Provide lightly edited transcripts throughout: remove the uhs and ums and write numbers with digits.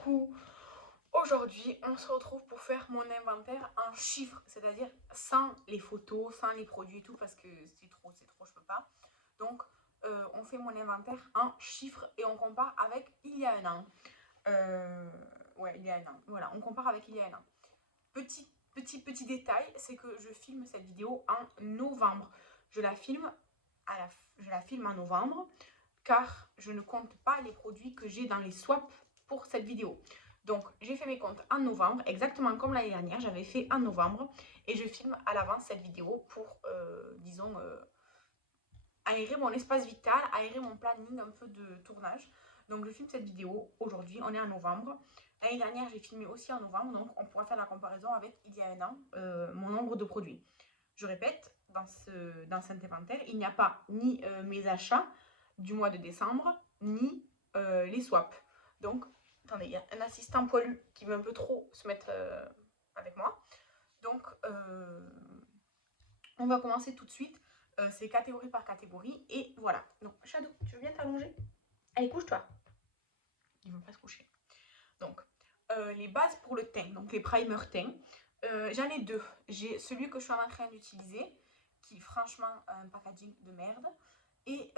Coucou! Aujourd'hui, on se retrouve pour faire mon inventaire en chiffres, c'est-à-dire sans les photos, sans les produits et tout, parce que c'est trop, je peux pas. Donc, on fait mon inventaire en chiffres et on compare avec il y a un an. Ouais, il y a un an. Voilà, on compare avec il y a un an. Petit détail, c'est que je filme cette vidéo en novembre. Je la filme, je la filme en novembre car je ne compte pas les produits que j'ai dans les swaps pour cette vidéo. Donc j'ai fait mes comptes en novembre, exactement comme l'année dernière, j'avais fait en novembre, et je filme à l'avance cette vidéo pour, disons, aérer mon espace vital, aérer mon planning un peu de tournage. Donc je filme cette vidéo aujourd'hui, on est en novembre. L'année dernière, j'ai filmé aussi en novembre, donc on pourra faire la comparaison avec il y a un an, mon nombre de produits. Je répète, dans cet inventaire, il n'y a pas ni mes achats du mois de décembre, ni les swaps. Donc, attendez, il y a un assistant poilu qui veut un peu trop se mettre avec moi. Donc, on va commencer tout de suite. C'est catégorie par catégorie. Et voilà. Donc, Shadow, tu veux bien t'allonger? Allez, couche-toi. Il ne veut pas se coucher. Donc, les bases pour le teint, donc les primers teint. J'en ai deux. J'ai celui que je suis en train d'utiliser, qui franchement a un packaging de merde, et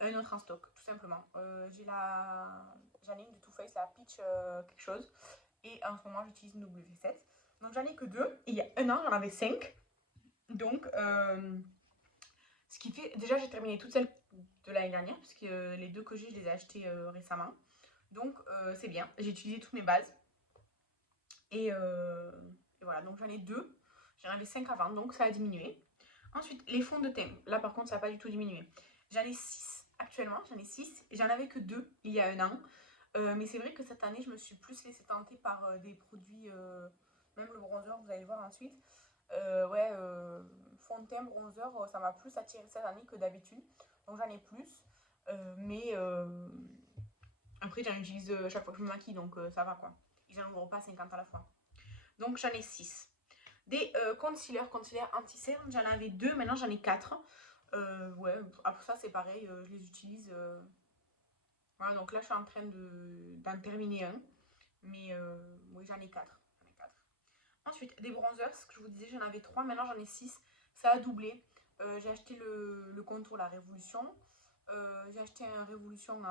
un autre en stock, tout simplement. J'en ai une de Too Faced, la Peach quelque chose, et en ce moment j'utilise une W7. Donc j'en ai que deux, et il y a un an j'en avais 5. Donc, ce qui fait, déjà j'ai terminé toutes celles de l'année dernière, parce que les deux que j'ai, je les ai achetées récemment. Donc c'est bien, j'ai utilisé toutes mes bases. Et voilà, donc j'en ai deux. J'en avais 5 avant, donc ça a diminué. Ensuite, les fonds de teint. Là, par contre, ça n'a pas du tout diminué. J'en ai 6 actuellement, j'en ai 6. J'en avais que 2 il y a un an. Mais c'est vrai que cette année, je me suis plus laissée tenter par des produits, même le bronzer, vous allez le voir ensuite. Ouais, fond de teint, bronzer, ça m'a plus attiré cette année que d'habitude. Donc j'en ai plus. Mais après, j'en utilise chaque fois que je me maquille, donc ça va quoi. Ils n'en ouvrent pas 50 à la fois. Donc j'en ai 6. Des concealers anti-cerne, j'en avais 2, maintenant j'en ai 4. Ouais, après ça c'est pareil, je les utilise. Voilà, donc là je suis en train d'en terminer un. Mais oui, j'en ai 4. Ensuite, des bronzers, ce que je vous disais, j'en avais 3, maintenant j'en ai 6. Ça a doublé. J'ai acheté le contour La Révolution. J'ai acheté un Révolution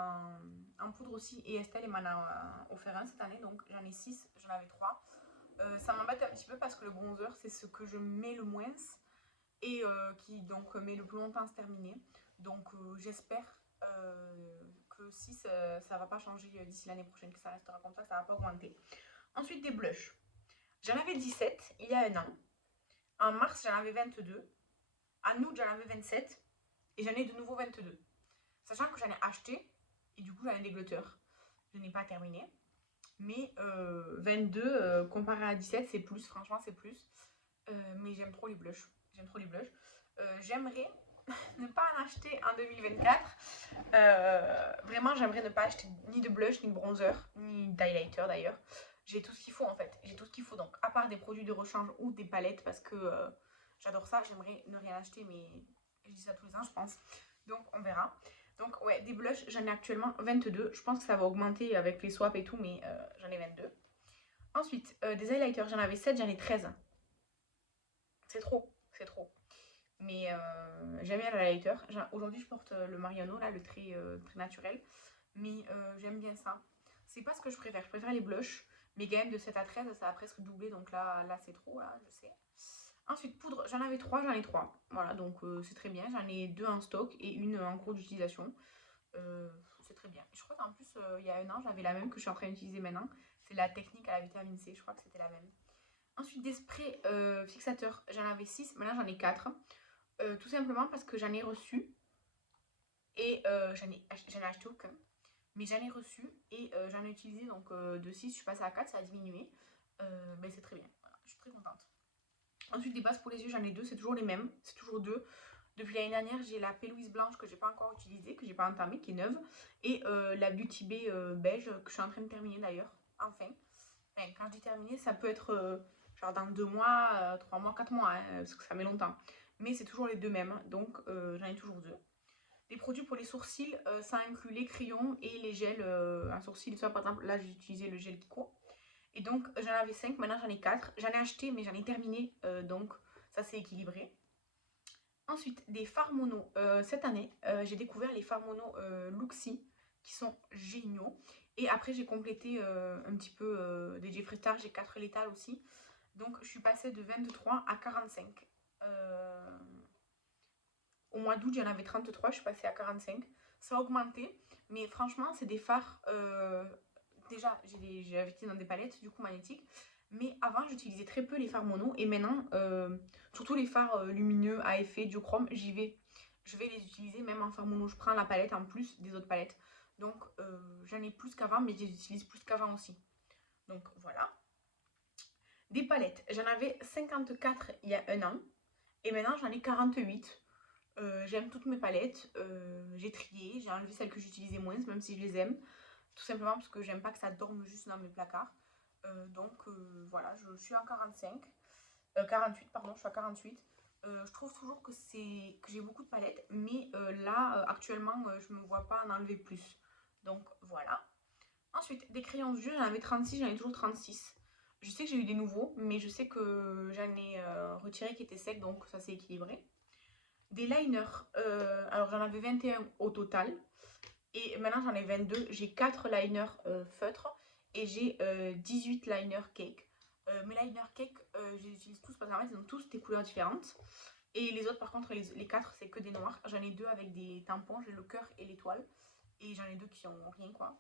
en poudre aussi, et Estelle m'en a offert un cette année, donc j'en ai 6, j'en avais 3. Ça m'embête un petit peu parce que le bronzer, c'est ce que je mets le moins et qui donc met le plus longtemps à se terminer. Donc j'espère que si ça ne va pas changer d'ici l'année prochaine, que ça restera comme ça ne va pas augmenter. Ensuite, des blushs. J'en avais 17 il y a un an. En mars, j'en avais 22. En août, j'en avais 27. Et j'en ai de nouveau 22. Sachant que j'en ai acheté, et du coup, j'en ai des glutters. Je n'ai pas terminé. Mais 22 comparé à 17, c'est plus, franchement, c'est plus. Mais j'aime trop les blushs. J'aime trop les blushs. J'aimerais ne pas en acheter en 2024. Vraiment, j'aimerais ne pas acheter ni de blush, ni de bronzer, ni d'highlighter d'ailleurs. J'ai tout ce qu'il faut en fait. J'ai tout ce qu'il faut. Donc, à part des produits de rechange ou des palettes, parce que j'adore ça, j'aimerais ne rien acheter, mais je dis ça tous les ans, je pense. Donc, on verra. Donc, ouais, des blushs, j'en ai actuellement 22. Je pense que ça va augmenter avec les swaps et tout, mais j'en ai 22. Ensuite, des highlighters, j'en avais 7, j'en ai 13. C'est trop, c'est trop. Mais j'aime bien le highlighter. Aujourd'hui, je porte le Mariano, là, le très naturel. Mais j'aime bien ça. C'est pas ce que je préfère. Je préfère les blushs. Mais quand même, de 7 à 13, ça a presque doublé. Donc là c'est trop, là, je sais. Ensuite, poudre, j'en avais 3, j'en ai 3. Voilà, donc c'est très bien. J'en ai 2 en stock et une en cours d'utilisation. C'est très bien. Je crois qu'en plus, il y a un an, j'avais la même que je suis en train d'utiliser maintenant. C'est la technique à la vitamine C. Je crois que c'était la même. Ensuite, des sprays fixateurs, j'en avais 6. Maintenant, j'en ai 4. Tout simplement parce que j'en ai reçu et j'en ai acheté aucun. Mais j'en ai reçu et j'en ai utilisé donc de 6, je suis passée à 4, ça a diminué. Ben c'est très bien, voilà, je suis très contente. Ensuite, des bases pour les yeux, j'en ai 2, c'est toujours les mêmes, c'est toujours 2. Depuis l'année dernière, j'ai la Pélouise blanche que j'ai pas encore utilisée, que j'ai pas entamée, qui est neuve. Et la Beauty Bay beige que je suis en train de terminer d'ailleurs, enfin. Enfin, quand je dis terminer, ça peut être genre dans 2 mois, 3 mois, 4 mois, hein, parce que ça met longtemps. Mais c'est toujours les deux mêmes, donc j'en ai toujours 2. Des produits pour les sourcils, ça inclut les crayons et les gels un sourcil. Soit par exemple, là j'ai utilisé le gel Kiko. Et donc j'en avais 5, maintenant j'en ai 4. J'en ai acheté mais j'en ai terminé, donc ça c'est équilibré. Ensuite, des fards mono. Cette année, j'ai découvert les fards mono Luxi qui sont géniaux. Et après, j'ai complété un petit peu des Jeffree Star. J'ai 4 létales aussi. Donc, je suis passée de 23 à 45. Au mois d'août, j'en avais 33. Je suis passée à 45. Ça a augmenté. Mais franchement, c'est des fards. Déjà, j'ai investi dans des palettes du coup magnétiques. Mais avant, j'utilisais très peu les fards mono. Et maintenant, surtout les fards lumineux à effet duochrome, j'y vais. Je vais les utiliser même en fard mono. Je prends la palette en plus des autres palettes. Donc, j'en ai plus qu'avant, mais je les utilise plus qu'avant aussi. Donc, voilà. Des palettes. J'en avais 54 il y a un an. Et maintenant, j'en ai 48. J'aime toutes mes palettes. J'ai trié. J'ai enlevé celles que j'utilisais moins, même si je les aime. Tout simplement parce que j'aime pas que ça dorme juste dans mes placards. Voilà, je suis en 45. 48, pardon, je suis à 48. Je trouve toujours que j'ai beaucoup de palettes, mais là, actuellement, je me vois pas en enlever plus. Donc voilà. Ensuite, des crayons de jus, j'en avais 36, j'en ai toujours 36. Je sais que j'ai eu des nouveaux, mais je sais que j'en ai retiré qui étaient secs, donc ça s'est équilibré. Des liners, alors j'en avais 21 au total. Et maintenant j'en ai 22. J'ai 4 liners feutres et j'ai 18 liners cake. Mes liners cake, je les utilise tous parce qu'en fait ils ont tous des couleurs différentes. Et les autres par contre, les 4 c'est que des noirs. J'en ai 2 avec des tampons, j'ai le cœur et l'étoile. Et j'en ai 2 qui ont rien quoi.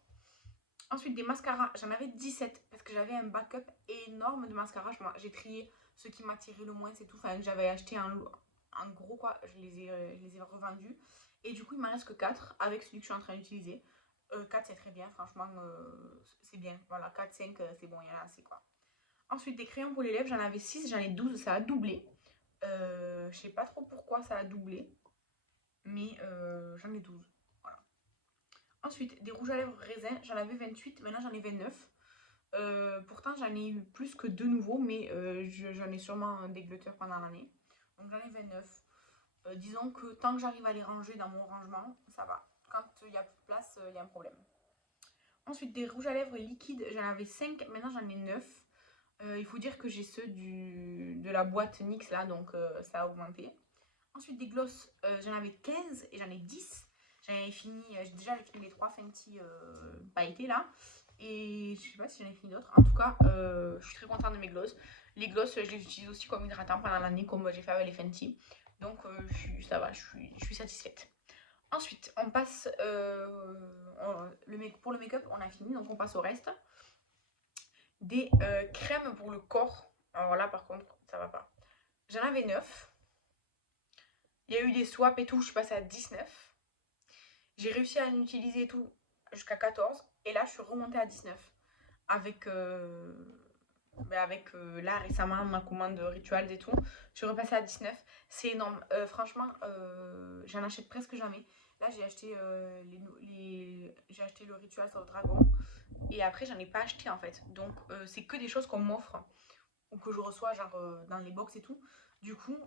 Ensuite des mascaras, j'en avais 17 parce que j'avais un backup énorme de mascaras. J'ai trié ceux qui m'attiraient le moins, c'est tout. Enfin, j'avais acheté en gros quoi, je les ai revendus. Et du coup, il m'en reste que 4 avec celui que je suis en train d'utiliser. 4 c'est très bien, franchement, c'est bien. Voilà, 4, 5, c'est bon, il y en a assez quoi. Ensuite, des crayons pour les lèvres, j'en avais 6, j'en ai 12, ça a doublé. Je sais pas trop pourquoi ça a doublé, mais j'en ai 12. Voilà. Ensuite, des rouges à lèvres raisin, j'en avais 28, maintenant j'en ai 29. Pourtant, j'en ai eu plus que 2 nouveaux, mais j'en ai sûrement un dégluteur pendant l'année. Donc j'en ai 29. Disons que tant que j'arrive à les ranger dans mon rangement, ça va. Quand il n'y a plus de place, il y a un problème. Ensuite, des rouges à lèvres liquides, j'en avais 5, maintenant j'en ai 9. Il faut dire que j'ai ceux de la boîte NYX là, donc ça a augmenté. Ensuite, des glosses, j'en avais 15 et j'en ai 10. J'en ai fini, déjà j'ai fini les 3 Fenty pailletés là. Et je sais pas si j'en ai fini d'autres. En tout cas, je suis très contente de mes glosses. Les glosses, je les utilise aussi comme hydratant pendant l'année, comme j'ai fait avec les Fenty. Donc ça va, je suis satisfaite. Ensuite, on passe pour le make-up, on a fini, donc on passe au reste. Des crèmes pour le corps. Alors là, par contre, ça va pas. J'en avais 9. Il y a eu des swaps et tout, je suis passée à 19. J'ai réussi à en utiliser tout jusqu'à 14. Et là, je suis remontée à 19. Avec, là, récemment, ma commande de rituals et tout. Je suis repassée à 19. C'est énorme. Franchement, j'en achète presque jamais. Là, j'ai acheté, j'ai acheté le ritual sur le dragon. Et après, j'en ai pas acheté en fait. Donc, c'est que des choses qu'on m'offre ou que je reçois, genre dans les box et tout. Du coup,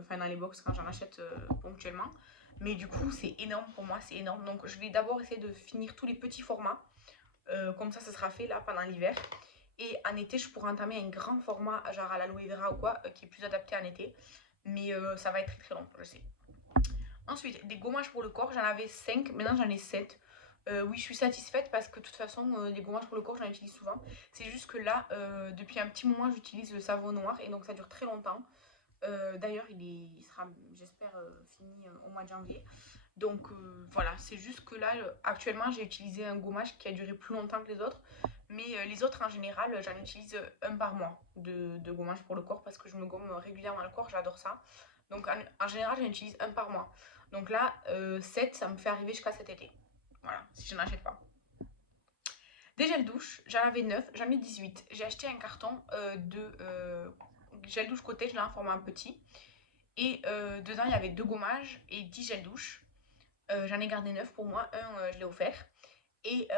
enfin, dans les box quand j'en achète ponctuellement. Mais du coup, c'est énorme pour moi, c'est énorme. Donc, je vais d'abord essayer de finir tous les petits formats. Comme ça sera fait là pendant l'hiver. Et en été, je pourrais entamer un grand format, genre à l'aloe vera ou quoi, qui est plus adapté en été. Mais ça va être très très long, je sais. Ensuite, des gommages pour le corps, j'en avais 5, maintenant j'en ai 7. Oui, je suis satisfaite parce que de toute façon, les gommages pour le corps, j'en utilise souvent. C'est juste que là, depuis un petit moment, j'utilise le savon noir et donc ça dure très longtemps. D'ailleurs, il sera, j'espère, fini au mois de janvier. Donc voilà, c'est juste que là, actuellement, j'ai utilisé un gommage qui a duré plus longtemps que les autres. Mais les autres, en général, j'en utilise un par mois de gommage pour le corps parce que je me gomme régulièrement le corps, j'adore ça. Donc en général, j'en utilise un par mois. Donc là, 7, ça me fait arriver jusqu'à cet été. Voilà, si je n'en achète pas. Des gels douche, j'en avais 9, j'en ai 18. J'ai acheté un carton de gel douche cottage, là, en format petit. Et dedans, il y avait 2 gommages et 10 gels douche. J'en ai gardé 9 pour moi, un je l'ai offert. Et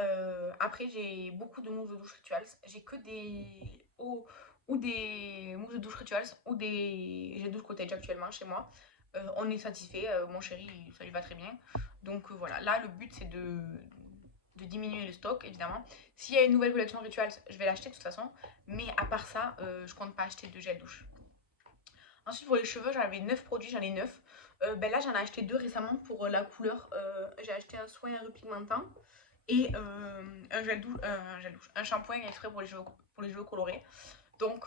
après, j'ai beaucoup de mousses de douche rituals. J'ai que des ou des mousses de douche rituals ou des gels douche cottage actuellement chez moi. on est satisfait, mon chéri, ça lui va très bien. Donc voilà, là le but c'est de diminuer le stock évidemment. S'il y a une nouvelle collection Rituals, je vais l'acheter de toute façon. Mais à part ça, je compte pas acheter de gel douche. Ensuite pour les cheveux, j'avais 9 produits, j'en ai 9. Ben là j'en ai acheté 2 récemment pour la couleur. J'ai acheté un soin repigmentant et un shampoing exprès pour les cheveux colorés. Donc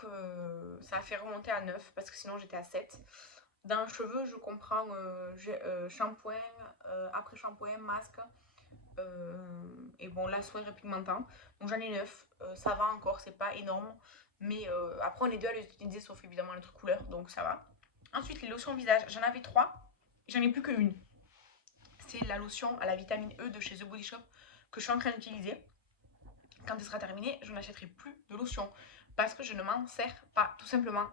ça a fait remonter à 9 parce que sinon j'étais à 7. Dans les cheveux, je comprends shampoing, après shampoing, masque et bon là soin repigmentant. Donc j'en ai 9, ça va encore, c'est pas énorme. Mais après on est deux à les utiliser sauf évidemment le truc couleur, donc ça va. Ensuite les lotions visage, j'en avais 3, j'en ai plus qu'une. C'est la lotion à la vitamine E de chez The Body Shop que je suis en train d'utiliser. Quand elle sera terminée, je n'achèterai plus de lotion parce que je ne m'en sers pas, tout simplement.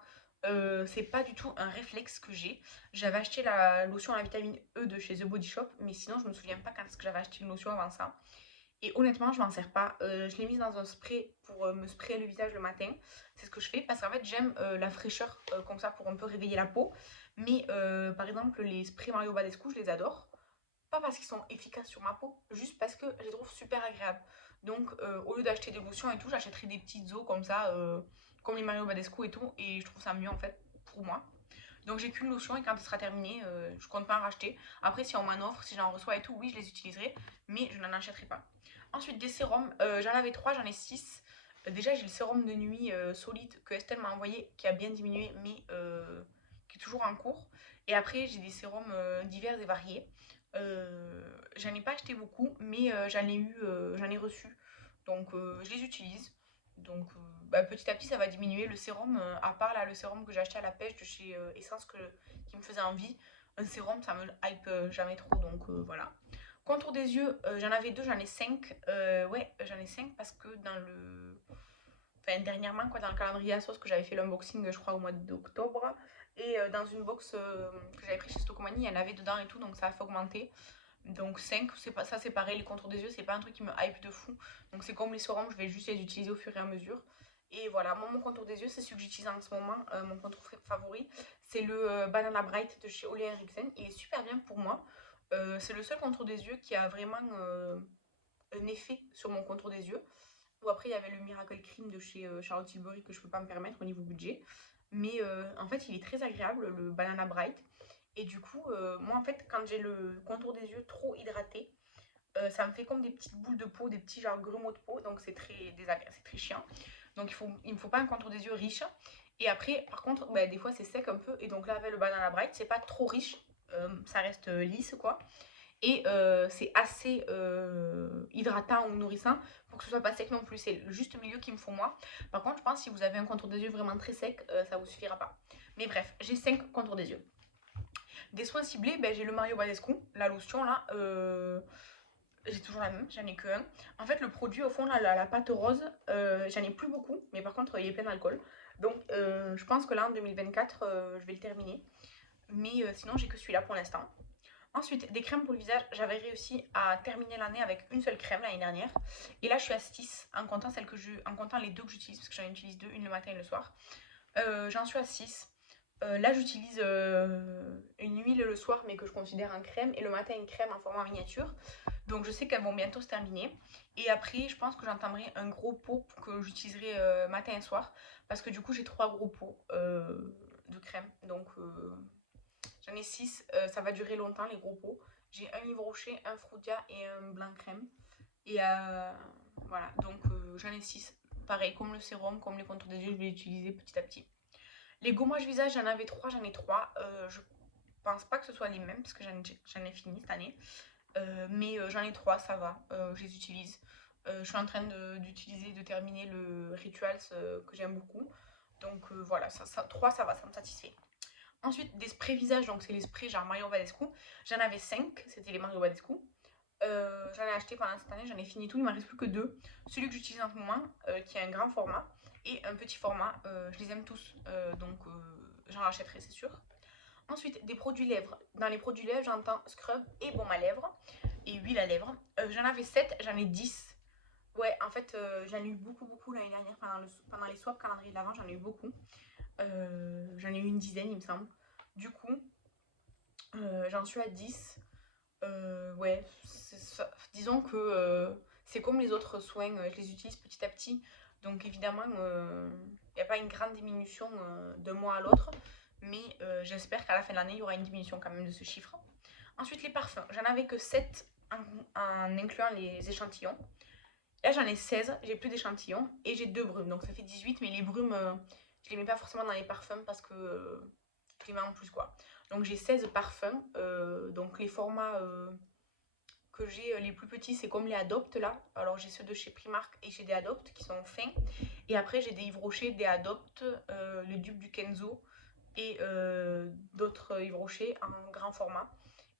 C'est pas du tout un réflexe que j'ai. J'avais acheté la lotion à la vitamine E de chez The Body Shop, mais sinon je me souviens pas quand est-ce que j'avais acheté une lotion avant ça. Et honnêtement, je m'en sers pas. Je l'ai mise dans un spray pour me sprayer le visage le matin. C'est ce que je fais parce qu'en fait, j'aime la fraîcheur comme ça pour un peu réveiller la peau. Mais par exemple, les sprays Mario Badescu, je les adore. Pas parce qu'ils sont efficaces sur ma peau, juste parce que je les trouve super agréables. Donc au lieu d'acheter des lotions et tout, j'achèterai des petites os comme ça, comme les Mario Badescu et tout. Et je trouve ça mieux en fait pour moi. Donc j'ai qu'une lotion et quand elle sera terminée, je compte pas en racheter. Après si on m'en offre, si j'en reçois et tout, oui je les utiliserai, mais je n'en achèterai pas. Ensuite des sérums, j'en avais 3, j'en ai 6. Déjà j'ai le sérum de nuit solide que Estelle m'a envoyé, qui a bien diminué, mais qui est toujours en cours. Et après j'ai des sérums divers et variés. J'en ai pas acheté beaucoup, mais j'en ai reçu. Donc je les utilise. Donc bah, petit à petit ça va diminuer. Le sérum, à part là le sérum que j'ai acheté à la pêche de chez Essence qui me faisait envie, un sérum ça me hype jamais trop. Donc voilà. Contour des yeux, j'en avais 2, j'en ai 5. Ouais, j'en ai 5 parce que dans le. Enfin, dernièrement, quoi, dans le calendrier à sauce que j'avais fait l'unboxing, je crois, au mois d'octobre. Et dans une box que j'avais pris chez Stocomanie, il y en avait dedans et tout, donc ça a fait augmenter. Donc 5, c'est pas, ça c'est pareil, les contours des yeux, c'est pas un truc qui me hype de fou. Donc c'est comme les sérums, je vais juste les utiliser au fur et à mesure. Et voilà, moi mon contour des yeux, c'est celui que j'utilise en ce moment, mon contour favori. C'est le Banana Bright de chez Ole Henriksen. Il est super bien pour moi. C'est le seul contour des yeux qui a vraiment un effet sur mon contour des yeux. Ou après, il y avait le Miracle Cream de chez Charlotte Tilbury que je peux pas me permettre au niveau budget. Mais en fait, il est très agréable, le Banana Bright. Et du coup, moi en fait, quand j'ai le contour des yeux trop hydraté, ça me fait comme des petites boules de peau, des petits genre grumeaux de peau. Donc c'est très désagréable, c'est très chiant. Donc il me faut pas un contour des yeux riche. Et après, par contre, bah, des fois c'est sec un peu. Et donc là, avec le Banana Bright, c'est pas trop riche. Ça reste lisse quoi. Et c'est assez hydratant ou nourrissant pour que ce soit pas sec non plus. C'est le juste milieu qu'il me faut moi. Par contre, je pense que si vous avez un contour des yeux vraiment très sec, ça vous suffira pas. Mais bref, j'ai 5 contours des yeux. Des soins ciblés, ben, j'ai le Mario Badescu, la lotion là. J'ai toujours la même, j'en ai que un. En fait, le produit au fond, là, la pâte rose, j'en ai plus beaucoup, mais par contre, il est plein d'alcool. Donc, je pense que là, en 2024, je vais le terminer. Mais sinon, j'ai que celui-là pour l'instant. Ensuite, des crèmes pour le visage. J'avais réussi à terminer l'année avec une seule crème l'année dernière. Et là, je suis à 6 en comptant, en comptant les deux que j'utilise, parce que j'en utilise deux, une le matin et le soir. J'en suis à 6. Là, j'utilise une huile le soir, mais que je considère en crème, et le matin, une crème en format miniature. Donc, je sais qu'elles vont bientôt se terminer. Et après, je pense que j'entamerai un gros pot que j'utiliserai matin et soir, parce que du coup, j'ai 3 gros pots de crème. Donc, j'en ai 6, ça va durer longtemps les gros pots. J'ai un Yves Rocher, un Frudia et un blanc crème. Et voilà, donc j'en ai 6. Pareil, comme le sérum, comme les contours des yeux, je vais l'utiliser petit à petit. Les gommages visage, j'en avais 3, j'en ai 3. Je pense pas que ce soit les mêmes parce que j'en ai fini cette année. Mais j'en ai 3, ça va, je les utilise. Je suis en train d'utiliser, de terminer le Rituals que j'aime beaucoup. Donc voilà, 3 ça va, ça me satisfait. Ensuite, des sprays visage, donc c'est les sprays genre Mario Badescu. J'en avais 5, c'était les Mario Badescu. J'en ai acheté pendant cette année, j'en ai fini tout, il ne m'en reste plus que 2. Celui que j'utilise en ce moment, qui est un grand format, et un petit format. Je les aime tous, donc j'en rachèterai, c'est sûr. Ensuite, des produits lèvres. Dans les produits lèvres, j'entends scrub et baume à lèvres, et huile à lèvres. J'en avais 7, j'en ai 10. Ouais, en fait, j'en ai eu beaucoup l'année dernière pendant les swaps calendrier de l'avant, j'en ai eu beaucoup. J'en ai eu une dizaine, il me semble. Du coup, J'en suis à 10. Ouais, disons que c'est comme les autres soins, je les utilise petit à petit. Donc évidemment, il n'y a pas une grande diminution d'un mois à l'autre. Mais j'espère qu'à la fin de l'année, il y aura une diminution quand même de ce chiffre. Ensuite, les parfums. J'en avais que 7 en incluant les échantillons. Là, j'en ai 16, j'ai plus d'échantillons. Et j'ai 2 brumes, donc ça fait 18. Mais les brumes, je les mets pas forcément dans les parfums parce que je les mets en plus, quoi. Donc j'ai 16 parfums. Donc les formats que j'ai les plus petits, c'est comme les Adopt là. Alors j'ai ceux de chez Primark et j'ai des Adopt qui sont fins. Et après, j'ai des Yves Rocher, des Adopt, le dupe du Kenzo et d'autres Yves Rocher en grand format.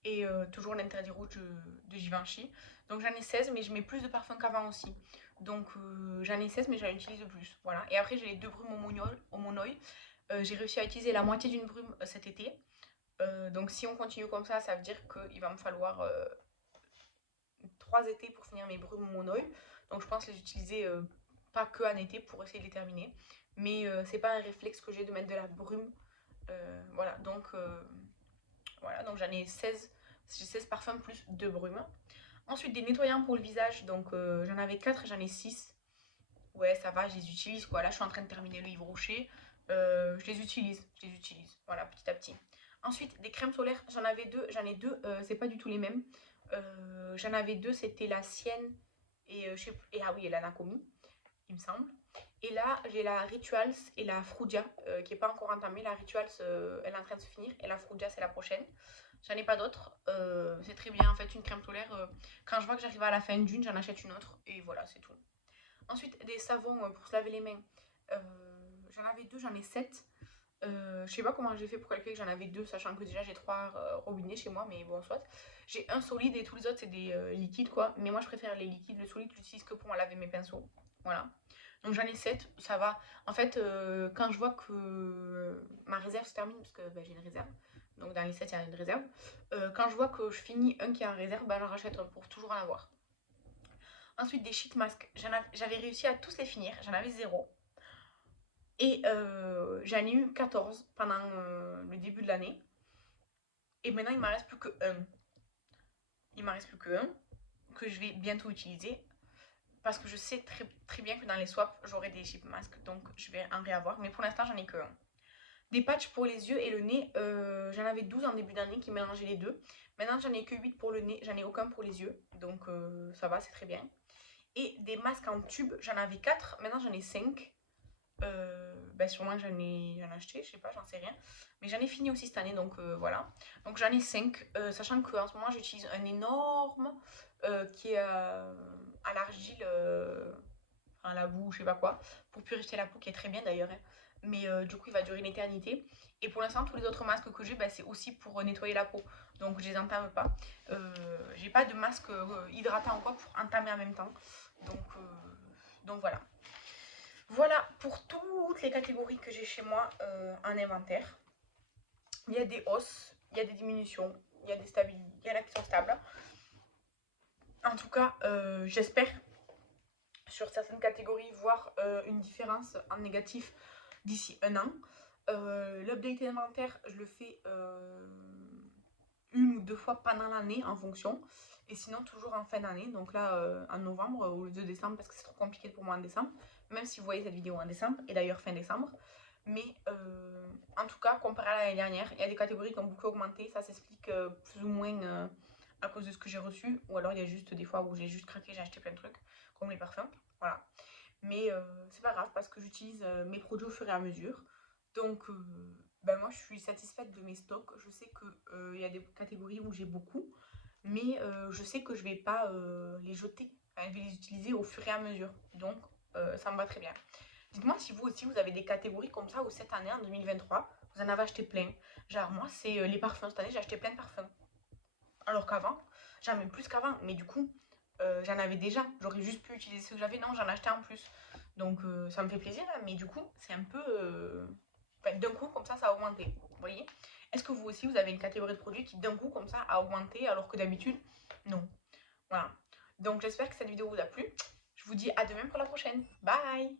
Et toujours l'interdit rouge de Givenchy. Donc j'en ai 16, mais je mets plus de parfums qu'avant aussi. Donc j'en ai 16, mais j'en utilise plus. Voilà. Et après, j'ai les 2 brumes au monoï. J'ai réussi à utiliser la moitié d'une brume cet été. Donc si on continue comme ça veut dire qu'il va me falloir 3 étés pour finir mes brumes au monoï. Donc je pense les utiliser pas que en été pour essayer de les terminer. Mais c'est pas un réflexe que j'ai de mettre de la brume. Voilà, donc j'en ai 16. J'ai 16 parfums plus 2 brumes. Ensuite, des nettoyants pour le visage. Donc j'en avais 4 et j'en ai 6. Ouais, ça va, je les utilise quoi. Là, je suis en train de terminer le Yves Rocher. Je les utilise. Voilà, petit à petit. Ensuite, des crèmes solaires. J'en ai deux. C'est pas du tout les mêmes. J'en avais 2, c'était la sienne et, ah oui, et la Nakomi, il me semble. Et là, j'ai la Rituals et la Frugia qui n'est pas encore entamée. La Rituals, elle est en train de se finir et la Frugia, c'est la prochaine. J'en ai pas d'autres. C'est très bien en fait, une crème solaire. Quand je vois que j'arrive à la fin d'une, j'en achète une autre et voilà, c'est tout. Ensuite, des savons pour se laver les mains. Euh, J'en avais 2, j'en ai 7. Je sais pas comment j'ai fait pour calculer que j'en avais 2, sachant que déjà j'ai 3 robinets chez moi, mais bon, soit. J'ai un solide et tous les autres c'est des liquides quoi. Mais moi je préfère les liquides. Le solide, je l'utilise que pour laver mes pinceaux. Voilà. Donc j'en ai 7, ça va. En fait, quand je vois que ma réserve se termine, parce que bah, j'ai une réserve, donc dans les 7 il y a une réserve. Quand je vois que je finis un qui est en réserve, bah, j'en rachète un pour toujours en avoir. Ensuite, des sheet masks. J'avais réussi à tous les finir, j'en avais 0. Et j'en ai eu 14 pendant le début de l'année. Et maintenant, il m'en reste plus que un. Il m'en reste plus que un que je vais bientôt utiliser. Parce que je sais très, très bien que dans les swaps, j'aurai des chip masks. Donc, je vais en réavoir. Mais pour l'instant, j'en ai que un. Des patchs pour les yeux et le nez. J'en avais 12 en début d'année qui mélangeaient les deux. Maintenant, j'en ai que 8 pour le nez. J'en ai aucun pour les yeux. Donc, ça va, c'est très bien. Et des masques en tube. J'en avais 4. Maintenant, j'en ai 5. Sûrement j'en ai acheté, je sais pas, j'en sais rien. Mais j'en ai fini aussi cette année, donc voilà. Donc j'en ai 5, sachant qu'en ce moment j'utilise un énorme qui est à l'argile, à la boue, je sais pas quoi, pour purifier la peau, qui est très bien d'ailleurs. Hein. Mais du coup il va durer une éternité. Et pour l'instant tous les autres masques que j'ai, c'est aussi pour nettoyer la peau. Donc je les entame pas. J'ai pas de masque hydratant ou quoi pour entamer en même temps. Donc voilà. Voilà pour toutes les catégories que j'ai chez moi en inventaire. Il y a des hausses, il y a des diminutions, il y a des stabilités, il y en a qui sont stables. En tout cas, j'espère sur certaines catégories voir une différence en négatif d'ici un an. L'update inventaire, je le fais une ou deux fois pendant l'année en fonction. Et sinon, toujours en fin d'année. Donc là, en novembre ou le 2 décembre, parce que c'est trop compliqué pour moi en décembre. Même si vous voyez cette vidéo en décembre, et d'ailleurs fin décembre. Mais en tout cas, comparé à l'année dernière, il y a des catégories qui ont beaucoup augmenté. Ça s'explique plus ou moins à cause de ce que j'ai reçu. Ou alors il y a juste des fois où j'ai juste craqué, j'ai acheté plein de trucs, comme les parfums. Voilà. Mais c'est pas grave parce que j'utilise mes produits au fur et à mesure. Donc moi je suis satisfaite de mes stocks. Je sais qu'il y a des catégories où j'ai beaucoup. Mais je sais que je vais pas les jeter. Enfin, je vais les utiliser au fur et à mesure. Donc ça me va très bien. Dites-moi si vous aussi vous avez des catégories comme ça où cette année en 2023 vous en avez acheté plein. Genre moi c'est les parfums. Cette année j'ai acheté plein de parfums. Alors qu'avant j'en avais plus qu'avant. Mais du coup j'en avais déjà. J'aurais juste pu utiliser ce que j'avais. Non, j'en achetais en plus. Donc ça me fait plaisir. Hein, mais du coup c'est un peu... d'un coup comme ça a augmenté. Vous voyez. Est-ce que vous aussi vous avez une catégorie de produits qui d'un coup comme ça a augmenté alors que d'habitude non. Voilà. Donc j'espère que cette vidéo vous a plu. Je vous dis à demain pour la prochaine. Bye.